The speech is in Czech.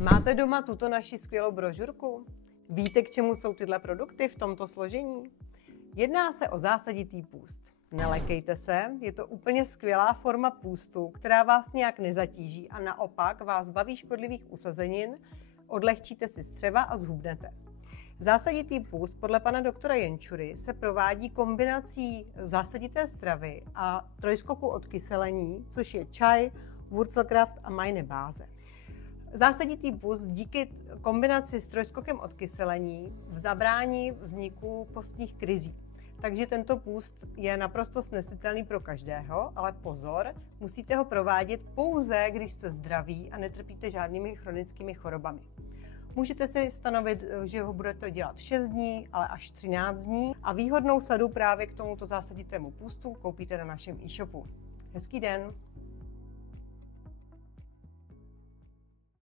Máte doma tuto naši skvělou brožurku? Víte, k čemu jsou tyhle produkty v tomto složení? Jedná se o zásaditý půst. Nelekejte se, je to úplně skvělá forma půstu, která vás nějak nezatíží a naopak vás zbaví škodlivých usazenin, odlehčíte si střeva a zhubnete. Zásaditý půst podle pana doktora Jenčury se provádí kombinací zásadité stravy a trojskoku odkyselení, což je čaj, Wurzelkraft a majné báze. Zásaditý půst díky kombinaci s trojskokem odkyselení zabrání vzniku postních krizí. Takže tento půst je naprosto snesitelný pro každého, ale pozor, musíte ho provádět pouze, když jste zdraví a netrpíte žádnými chronickými chorobami. Můžete si stanovit, že ho budete dělat 6 dní, ale až 13 dní a výhodnou sadu právě k tomuto zásaditému půstu koupíte na našem e-shopu. Hezký den!